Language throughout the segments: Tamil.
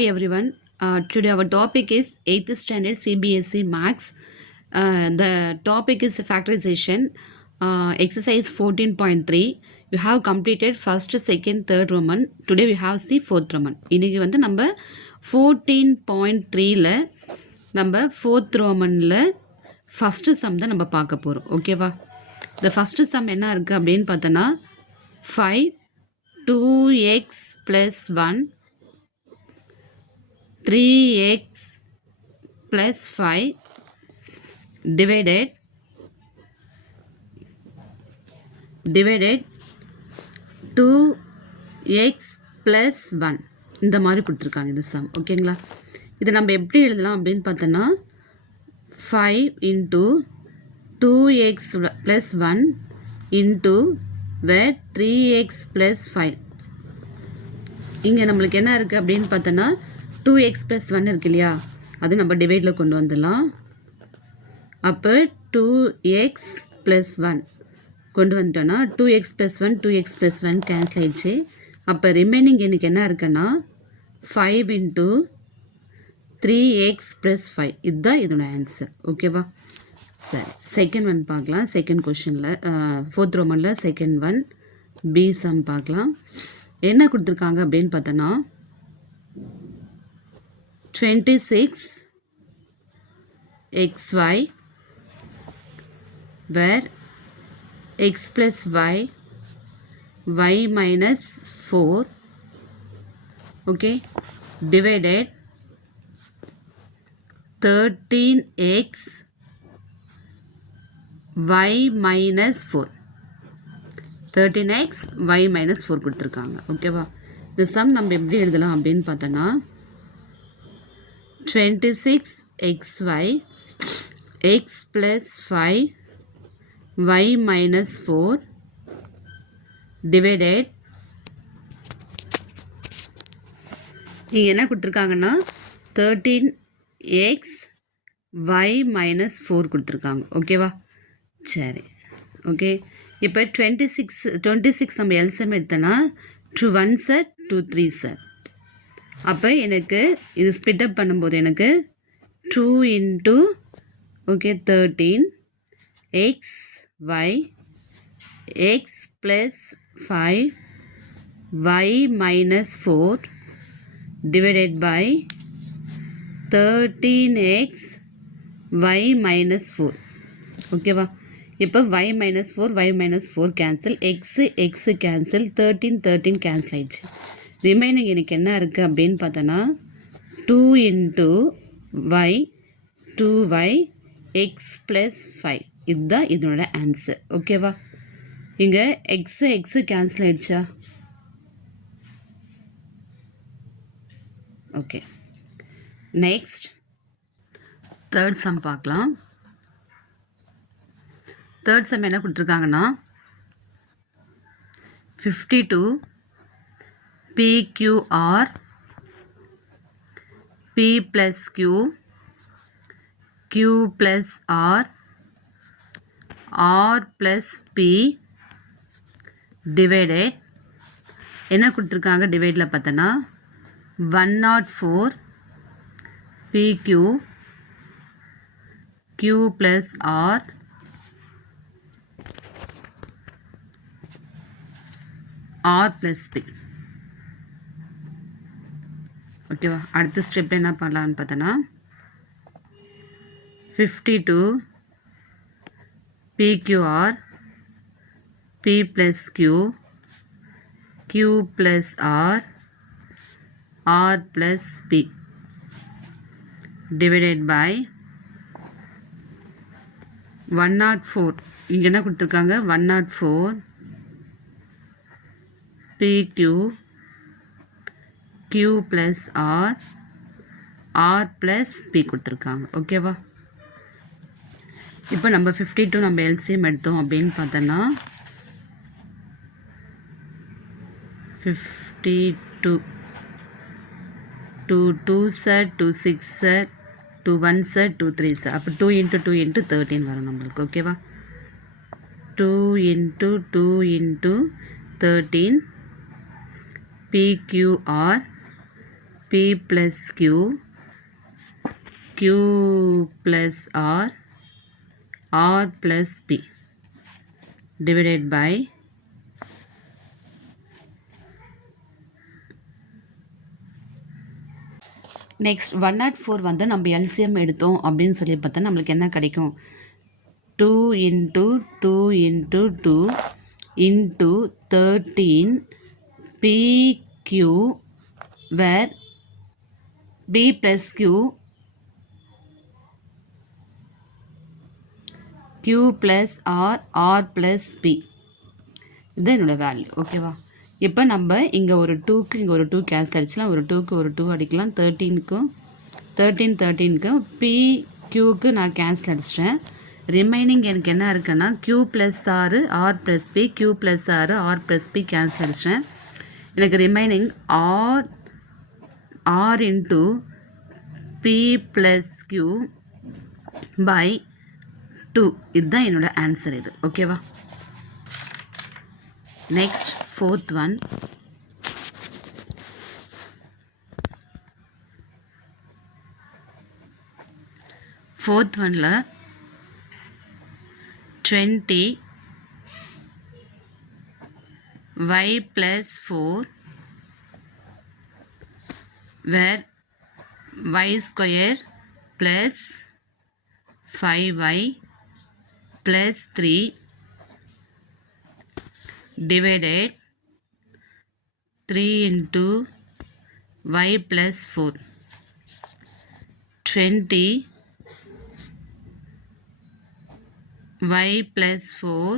Hi everyone. Today our topic is 8th standard CBSE Maths. The topic is factorization. Exercise 14.3. You have completed first, second, third Roman. Today we have see fourth Roman. இன்னைக்கு வந்து நம்ம 14.3ல நம்ம fourth Romanல first sum தான் நம்ம பார்க்க போறோம். ஓகேவா? The first sum என்ன இருக்கு அப்படின்னு பார்த்தனா 5 2x plus 1 3x plus 5 divided 2x plus 1 இந்த மாதிரி கொடுத்துருக்காங்க இந்த சம். ஓகேங்களா? இது நம்ம எப்படி எழுதலாம் அப்படின்னு பார்த்தோன்னா 5 into 2x plus 1 into where 3x plus 5. இங்கே நம்மளுக்கு என்ன இருக்குது அப்படின்னு பார்த்தோன்னா 2x plus 1 இருக்கு இல்லையா, அது நம்ம டிவைடில் கொண்டு வந்துடலாம். அப்போ 2x plus 1 கொண்டு வந்துட்டோன்னா 2x plus 1 2x plus 1 cancel ஆயிடுச்சு. அப்போ ரிமைனிங் எனக்கு என்ன இருக்குன்னா 5 into 3x plus 5. இதுதான் இதோட ஆன்சர். ஓகேவா? சரி, செகண்ட் ஒன் பார்க்கலாம். செகண்ட் கொஷனில் ஃபோர்த் ரோமனில் செகண்ட் ஒன் பி சம் பார்க்கலாம். என்ன கொடுத்துருக்காங்க அப்படின்னு பார்த்தோன்னா 26 xy where x plus y y minus 4 okay divided 13x y minus 4 13x y minus 4 கொடுத்துருக்காங்க. ஓகேவா? இந்த சம் நம்ம எப்படி எழுதலாம் அப்படின்னு பார்த்தோன்னா 26 xy x plus 5 y minus 4 divided இங்கே என்ன கொடுத்துருக்காங்கன்னா 13x y minus 4 கொடுத்துருக்காங்க. ஓகேவா? சரி, ஓகே. இப்போ 26 நம்ம எல்சிஎம் எடுத்தோன்னா 2 1s 2 3s. அப்போ எனக்கு இது ஸ்பிட் அப் பண்ணும்போது எனக்கு 2 into okay 13 x y x plus 5 y minus 4 divided by 13x y minus 4. ஓகேவா? இப்போ y minus 4 y minus 4 cancel, x cancel, 13 cancel ஆயிடுச்சு. ரிமைனிங் எனக்கு என்ன இருக்குது அப்படின்னு பார்த்தோன்னா 2 into y 2y x plus 5. இதுதான் இதனோட ஆன்சர். ஓகேவா? இங்கே x கேன்சல் ஆயிடுச்சா? ஓகே, நெக்ஸ்ட் தேர்ட் சம் பார்க்கலாம். தேர்ட் சம் என்ன கொடுத்துருக்காங்கன்னா 52 PQR P plus Q Q plus R R plus P divided என்ன கொடுத்துருக்காங்க டிவைடில் பார்த்தோன்னா 104 PQ Q plus R R plus P. ஓகேவா? அடுத்த ஸ்டெப் என்ன பண்ணலான்னு பார்த்தோன்னா 52 PQR P plus Q Q plus R R plus P divided by 104. இங்கே என்ன கொடுத்துருக்காங்க 104 PQ Q plus R R plus P கொடுத்துருக்காங்க. ஓகேவா? இப்போ நம்ம 52 நம்ம எல்சிஎம் எடுத்தோம் அப்படின்னு பார்த்தோன்னா 52 2 2s 2 6s 2 1s 2 3s. அப்போ 2 into 2 into 13 வரும் நம்மளுக்கு. ஓகேவா? 2 into 2 into 13 PQR P plus Q, Q plus R plus P divided by next 104 வந்து நம்ம எல்சிஎம் எடுத்தோம் அப்படின்னு சொல்லி பார்த்தா நம்மளுக்கு என்ன கிடைக்கும் 2 into 2 into 2 into 13 PQ where P plus Q plus R plus P இது என்னோட வேல்யூ ஓகேவா. இப்போ நம்ம இங்கே ஒரு 2க்கு இங்கே ஒரு 2 கேன்சல் அடிச்சுலாம், ஒரு 2க்கு ஒரு 2 அடிக்கலாம், 13க்கு PQக்கு நான் கேன்சல் அடிச்சிட்டேன். ரிமைனிங் எனக்கு என்ன இருக்குன்னா Q plus R plus P, Q plus R plus P cancel அடிச்சிட்டேன். எனக்கு remaining R into P plus Q by 2 இதுதான் என்னோட ஆன்சர் இது ஓகேவா. நெக்ஸ்ட் fourth one, fourth oneல 20 y plus 4 where y square plus 5y plus 3 divided 3 into y plus 4. 20 y plus 4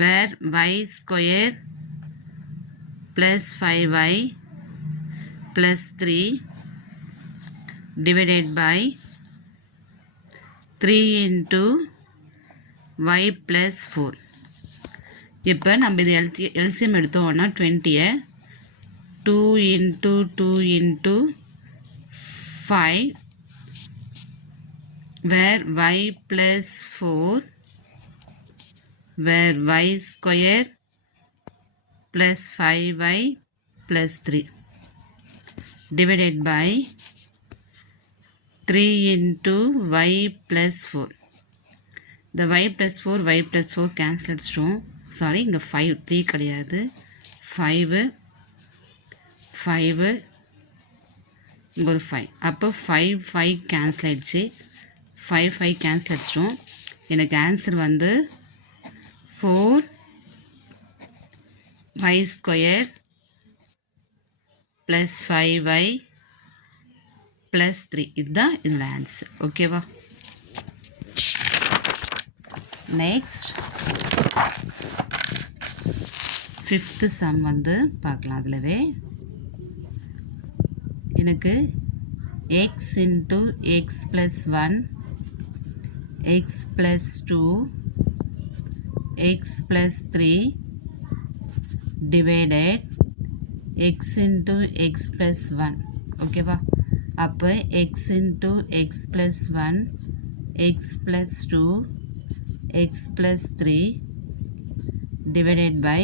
where y square plus 5y plus 3 divided by 3 into y plus 4. இப்போ நம்ம இது எல்சிஎம் எடுத்தோம்னா 20-ஐ 2 into 2 into 5 where y plus 4 where y square plus 5y plus 3 divided by 3 into y plus 4. The y plus 4 cancel அடிச்சிட்டோம். Sorry இங்கே 5 3 கிடையாது 5 இங்கே ஒரு 5 அப்போ 5 கேன்சல் ஆகிடுச்சு 5 கேன்சல் அடிச்சிட்டோம். எனக்கு ஆன்சர் வந்து 4y square plus 5y plus 3 இதுதான் என்னோட ஆன்சர் ஓகேவா. நெக்ஸ்ட் ஃபிஃப்த்து சம் வந்து பார்க்கலாம். அதிலவே எனக்கு x into x plus 1 x plus 2 x plus 3 divided x into x plus 1 ஓகேவா. அப்போ x into x plus 1 x plus 2 x plus 3 divided by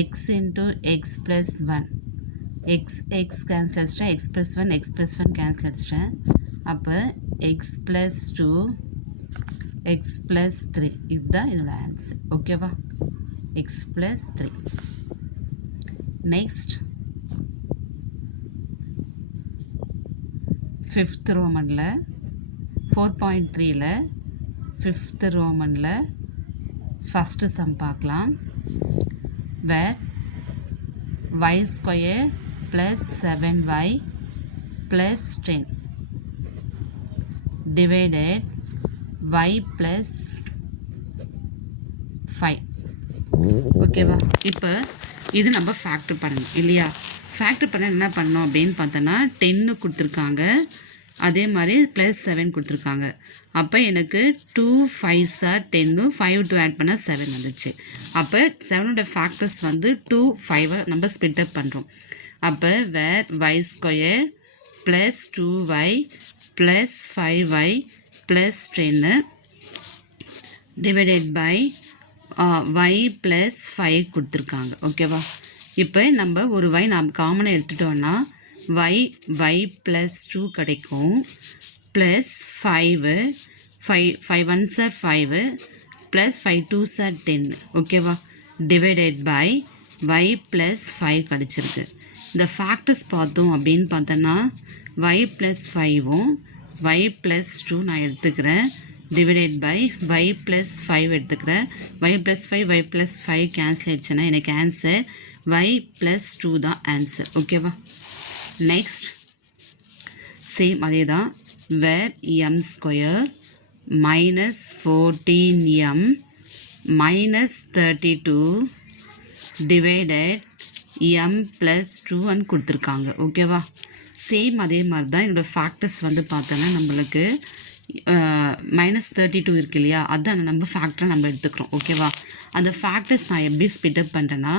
x into x plus 1 x cancel x plus 1 cancel அப்போ x plus 2 x plus 3 இதுதான் இதோட ஆன்சர் ஓகேவா. x plus 3. நெக்ஸ்ட் ஃபிஃப்த் ரோமனில் 4.3ல ஃபிஃப்த் ரோமனில் ஃபஸ்ட்டு சம் பார்க்கலாம். Where y square plus 7y plus 10 divided y plus 5 ஓகேவா. இப்போ இது நம்ம ஃபேக்டர் பண்ணணும் இல்லையா. ஃபேக்டர் பண்ண என்ன பண்ணோம் அப்படின்னு பார்த்தோன்னா 10 கொடுத்துருக்காங்க, அதே மாதிரி ப்ளஸ் 7 கொடுத்துருக்காங்க. அப்போ எனக்கு 2 5s are 10 5 to ஆட் பண்ணால் 7 வந்துச்சு. அப்போ 7ஓட ஃபேக்டர்ஸ் வந்து 2 5 நம்ம ஸ்பிட் அப் பண்ணுறோம். அப்போ where y square plus 2y plus 5y plus 10 divided by y plus 5 கொடுத்துருக்காங்க ஓகேவா. இப்போ நம்ம ஒரு y நாம் காமனாக எடுத்துட்டோம்னா y ப்ளஸ் 2 கிடைக்கும் plus 5 5 ones are 5 plus 5 twos are 10 ஓகேவா டிவைடட் பை y ப்ளஸ் 5 கிடச்சிருக்கு. இந்த ஃபேக்டர்ஸ் பார்த்தோம் அப்படின்னு பார்த்தோன்னா y ப்ளஸ் 5ம் y ப்ளஸ் 2 நான் எடுத்துக்கிறேன் டிவைடட் பை y ப்ளஸ் 5 எடுத்துக்கிறேன். y plus 5 y plus 5 cancel ஆயிடுச்சுன்னா எனக்கு ஆன்சர் y ப்ளஸ் 2 தான் ஆன்சர். ஓகேவா நெக்ஸ்ட் சேம் அதே தான் வேர் m square minus 14m minus 32 divided m plus 2 கொடுத்துருக்காங்க. ஓகேவா சேம் அதே மாதிரி தான் என்னோடய ஃபேக்டர்ஸ் வந்து பார்த்தோன்னா நம்மளுக்கு -32 இருக்கு இல்லையா அதுதான் நம்ம ஃபேக்டரை நம்ம எடுத்துக்கிறோம். ஓகேவா அந்த ஃபேக்டர்ஸ் நான் எப்படி ஸ்பிட்டப் பண்ணுறேன்னா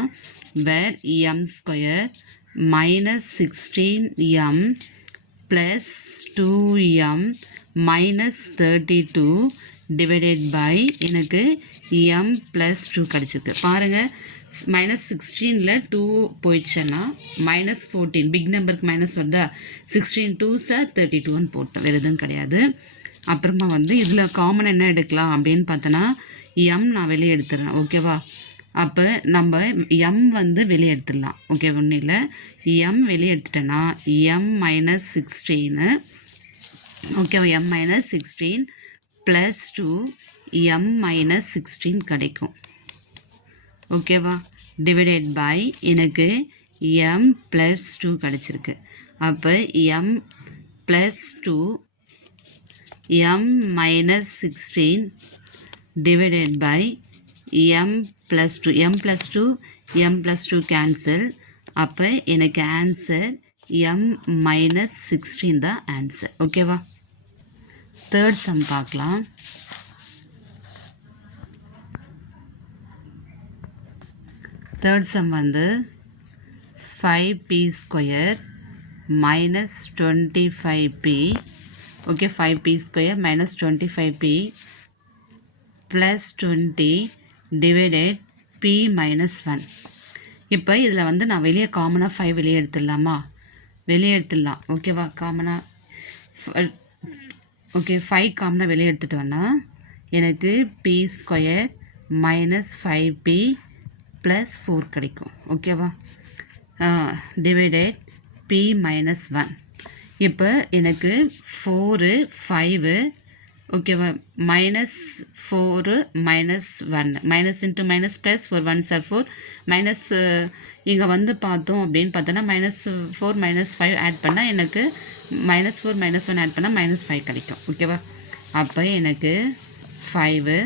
where m square minus 16m plus 2m minus 32 divided by எனக்கு m ப்ளஸ் 2 கிடச்சிருக்கு. பாருங்கள் -16ல் 2 போயிடுச்சுன்னா -14 பிக் நம்பருக்கு மைனஸ் வருதா 16 2s 32 போட்டோம் வேறு எதுவும் கிடையாது. அப்புறமா வந்து இதில் காமன் என்ன எடுக்கலாம் அப்படின்னு பார்த்தோன்னா m நான் வெளியே எடுத்துடுறேன். ஓகேவா அப்போ நம்ம m வந்து வெளியே எடுத்துடலாம். ஓகே ஒன்றும் இல்லை m வெளியே எடுத்துட்டேன்னா m மைனஸ் 16 ஓகேவா m minus 16 plus 2 m minus 16 கிடைக்கும். ஓகேவா டிவைடட் பை எனக்கு m ப்ளஸ் 2 கிடச்சிருக்கு. அப்போ m plus 2 m minus 16 divided by m plus 2 m plus 2 m plus 2 cancel. அப்போ எனக்கு ஆன்சர் m மைனஸ் 16 தான் ஆன்சர். ஓகேவா தேர்ட் சம் பார்க்கலாம். தேர்ட் சம் வந்து 5p square minus 25p okay 5p square minus 25p plus 20 divided p minus 1. இப்போ இதில் வந்து நான் வெளியே காமனாக 5 வெளியே எடுத்துடலாமா வெளியே எடுத்துடலாம். ஓகேவா காமனாக ஓகே 5 காமனாக வெளியே எடுத்துட்டோன்னா எனக்கு p square minus 5p plus 4 கிடைக்கும். ஓகேவா டிவைடட் p மைனஸ் 1. இப்போ எனக்கு 4 5 ஓகேவா minus 4 minus 1 minus into minus plus 4 1 sir 4 minus இங்கே வந்து பார்த்தோம் அப்படின்னு பார்த்தோன்னா -4 -5 ஆட் பண்ணால் எனக்கு -4 -1 ஆட் பண்ணால் -5 கிடைக்கும். ஓகேவா அப்போ எனக்கு 5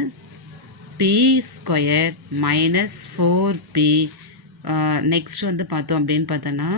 p square minus 4p next வந்து பார்த்தோம் அப்படின்னு பார்த்தோன்னா